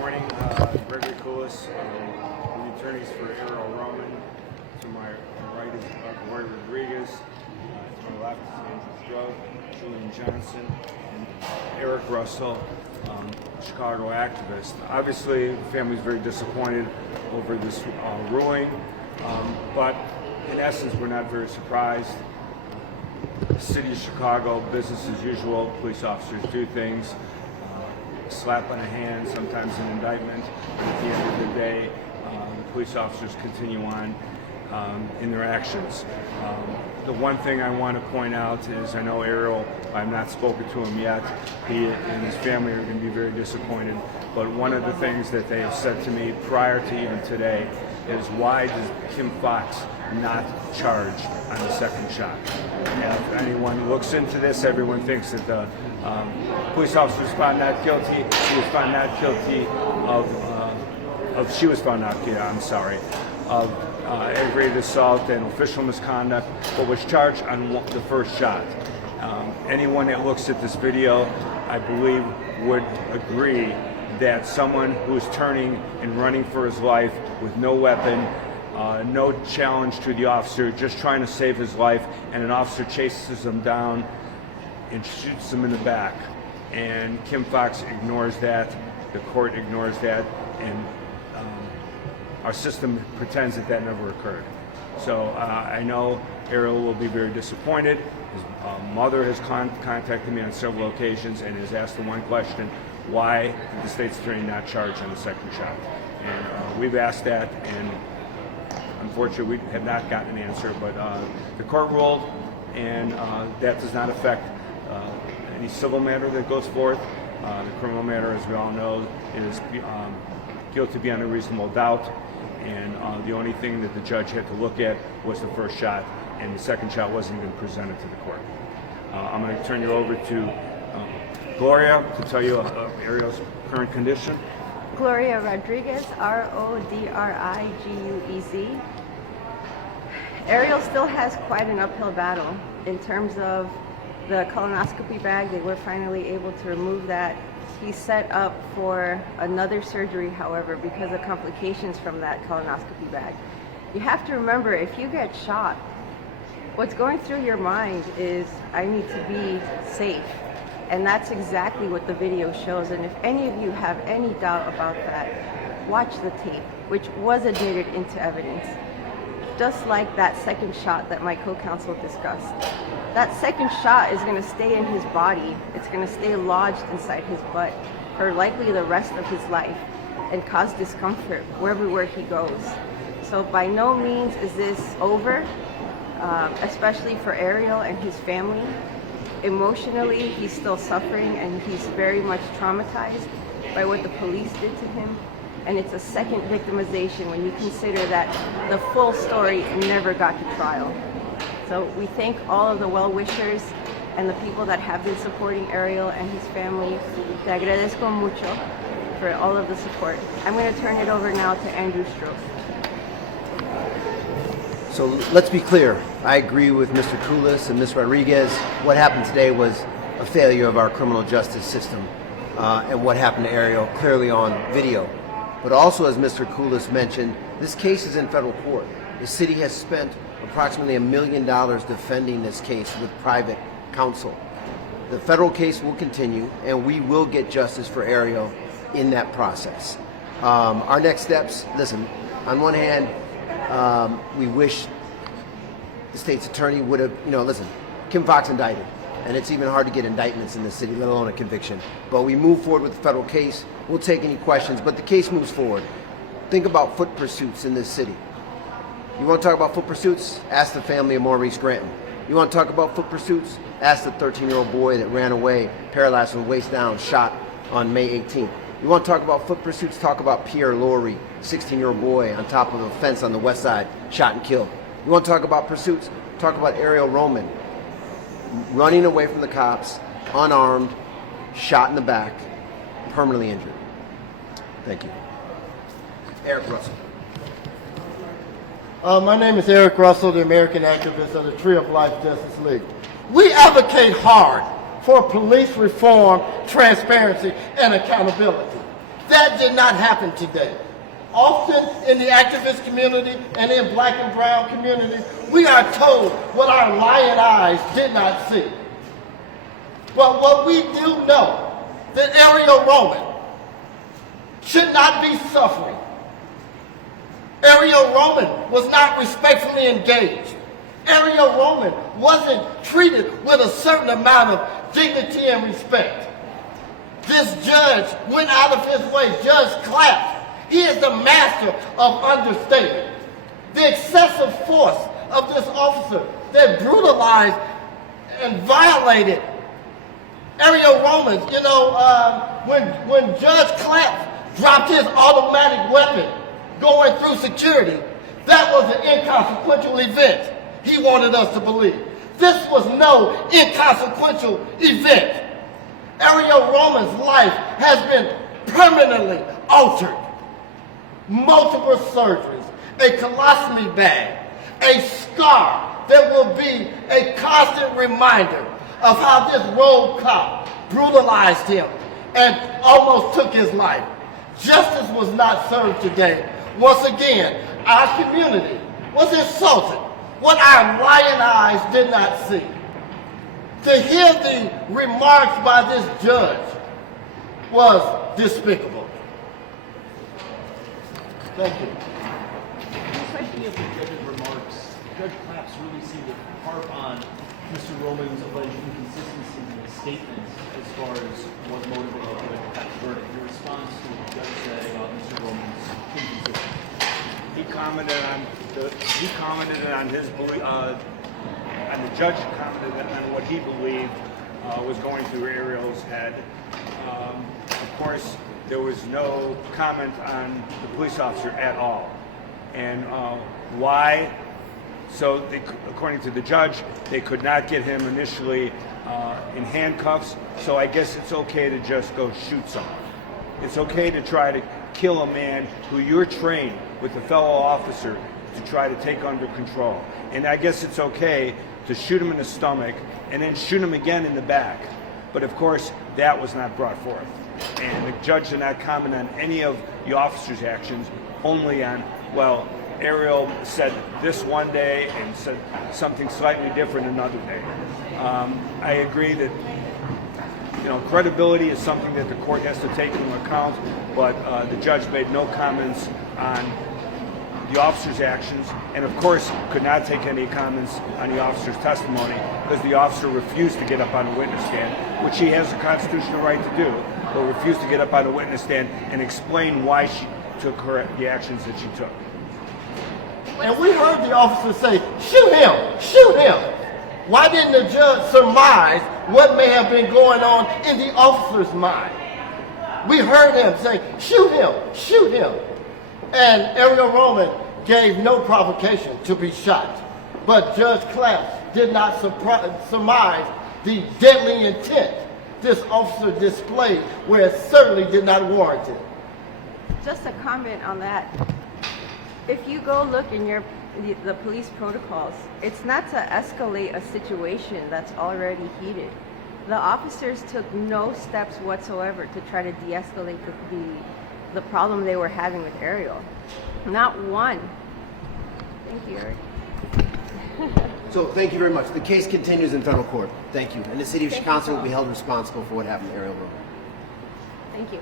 morning. Gregory Coolis, the attorneys for Ariel Roman. To my right is Roy Rodriguez. To my left is Andrew Stroh, Julian Johnson, and Eric Russell, Chicago activist. Obviously, the family is very disappointed over this ruling, but in essence, we're not very surprised. The city of Chicago, business as usual, police officers do things. Slap on a hand, sometimes an indictment, but at the end of the day, the police officers continue on in their actions. The one thing I want to point out is I know Ariel, I've not spoken to him yet, he and his family are going to be very disappointed, but one of the things that they have said to me prior to even today is, why does Kim Foxx not charge on the second shot? And if anyone looks into this, everyone thinks that the police officer was found not guilty. She was found not guilty she was found not guilty, of aggravated assault and official misconduct, but was charged on the first shot. Anyone that looks at this video, I believe, would agree that someone who is turning and running for his life with no weapon, no challenge to the officer, just trying to save his life, and an officer chases him down and shoots him in the back. And Kim Foxx ignores that, the court ignores that, and our system pretends that that never occurred. So I know Ariel will be very disappointed. His mother has contacted me on several occasions and has asked the one question: why did the state's attorney not charge on the second shot? And we've asked that, and unfortunately we have not gotten an answer, but the court ruled, and that does not affect any civil matter that goes forth. The criminal matter, as we all know, is guilty beyond a reasonable doubt, and the only thing that the judge had to look at was the first shot, and the second shot wasn't even presented to the court. I'm going to turn you over to Gloria to tell you Ariel's current condition. Gloria Rodriguez, Rodriguez. Ariel still has quite an uphill battle in terms of the colonoscopy bag. They were finally able to remove that. He's set up for another surgery, however, because of complications from that colonoscopy bag. You have to remember, if you get shot, what's going through your mind is, I need to be safe. And that's exactly what the video shows. And if any of you have any doubt about that, watch the tape, which was admitted into evidence. Just like that second shot that my co-counsel discussed. That second shot is going to stay in his body. It's going to stay lodged inside his butt for likely the rest of his life and cause discomfort wherever he goes. So by no means is this over, especially for Ariel and his family. Emotionally, he's still suffering, and he's very much traumatized by what the police did to him. And it's a second victimization when you consider that the full story never got to trial. So we thank all of the well-wishers and the people that have been supporting Ariel and his family. Te agradezco mucho for all of the support. I'm going to turn it over now to Andrew Stroh. So let's be clear. I agree with Mr. Coolis and Ms. Rodriguez. What happened today was a failure of our criminal justice system, and what happened to Ariel clearly on video. But also, as Mr. Coolis mentioned, this case is in federal court. The city has spent approximately $1 million defending this case with private counsel. The federal case will continue, and we will get justice for Ariel in that process. Our next steps, listen, on one hand, we wish the state's attorney would have, listen, Kim Foxx indicted, and it's even hard to get indictments in this city, let alone a conviction. But we move forward with the federal case. We'll take any questions, but the case moves forward. Think about foot pursuits in this city. You want to talk about foot pursuits? Ask the family of Maurice Granton. You want to talk about foot pursuits? Ask the 13-year-old boy that ran away, paralyzed from the waist down, shot on May 18th. You want to talk about foot pursuits? Talk about Pierre Laurie, 16-year-old boy on top of a fence on the west side, shot and killed. You want to talk about pursuits? Talk about Ariel Roman, running away from the cops, unarmed, shot in the back, permanently injured. Thank you. Eric Russell. My name is Eric Russell, the American activist of the Tree of Life Justice League. We advocate hard for police reform, transparency, and accountability. That did not happen today. Often in the activist community and in black and brown communities, we are told what our lying eyes did not see. But what we do know, that Ariel Roman should not be suffering. Ariel Roman was not respectfully engaged. Ariel Roman wasn't treated with a certain amount of dignity and respect. This judge went out of his way. Judge Clapp, he is the master of understatement. The excessive force of this officer that brutalized and violated Ariel Roman. You know, when Judge Clapp dropped his automatic weapon going through security, that was an inconsequential event. He wanted us to believe. This was no inconsequential event. Ariel Roman's life has been permanently altered. Multiple surgeries, a colostomy bag, a scar that will be a constant reminder of how this rogue cop brutalized him and almost took his life. Justice was not served today. Once again, our community was insulted. What our lying eyes did not see. To hear the remarks by this judge was despicable. Thank you. Looking at the judge's remarks, Judge Claps really seemed to harp on Mr. Roman's alleged inconsistencies in his statements as far as what motivated Judge Claps' verdict. Your response to what the judge said about Mr. Roman's inconsistencies? He commented on his belief, and the judge commented on what he believed was going through Ariel's head. Of course, there was no comment on the police officer at all. And why? So according to the judge, they could not get him initially in handcuffs, so I guess it's okay to just go shoot someone. It's okay to try to kill a man who you're trained with a fellow officer to try to take under control. And I guess it's okay to shoot him in the stomach and then shoot him again in the back. But of course, that was not brought forth. And the judge did not comment on any of the officer's actions, only on, well, Ariel said this one day and said something slightly different another day. I agree that credibility is something that the court has to take into account, but the judge made no comments on the officer's actions, and of course could not take any comments on the officer's testimony because the officer refused to get up on the witness stand, which he has a constitutional right to do, but refused to get up on the witness stand and explain why she took the actions that she took. And we heard the officer say, shoot him, shoot him. Why didn't the judge surmise what may have been going on in the officer's mind? We heard him say, shoot him, shoot him. And Ariel Roman gave no provocation to be shot. But Judge Claps did not surmise the deadly intent this officer displayed where it certainly did not warrant it. Just a comment on that. If you go look in the police protocols, it's not to escalate a situation that's already heated. The officers took no steps whatsoever to try to de-escalate the problem they were having with Ariel. Not one. Thank you, Eric. So thank you very much. The case continues in federal court. Thank you. And the city of Chicago will be held responsible for what happened to Ariel Roman. Thank you.